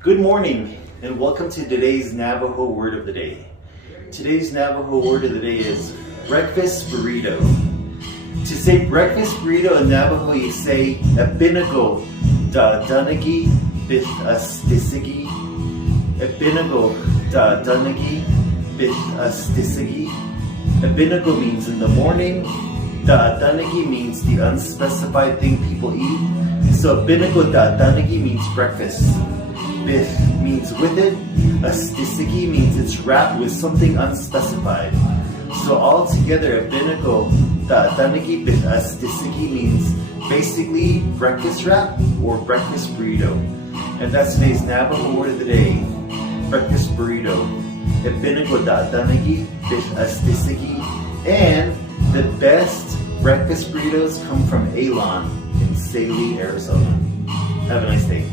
Good morning and welcome to today's Navajo word of the day. Today's Navajo word of the day is breakfast burrito. To say breakfast burrito in Navajo, you say Abínígo da dunagi bith Asdisígíí. Abínígo da dunagi bith Asdisígíí. Abínígo means in the morning. Da dunagi means the unspecified thing people eat. So Abínígo da dunagi means breakfast. Bith means with it. Asdisígíí means it's wrapped with something unspecified. So all together, Abínígo da dunagi bith Asdisígíí means basically breakfast wrap or breakfast burrito. And that's today's Navajo word of the day. Breakfast burrito. Abínígo da dunagi bith Asdisígíí. And the best breakfast burritos come from Elon in Saley, Arizona. Have a nice day.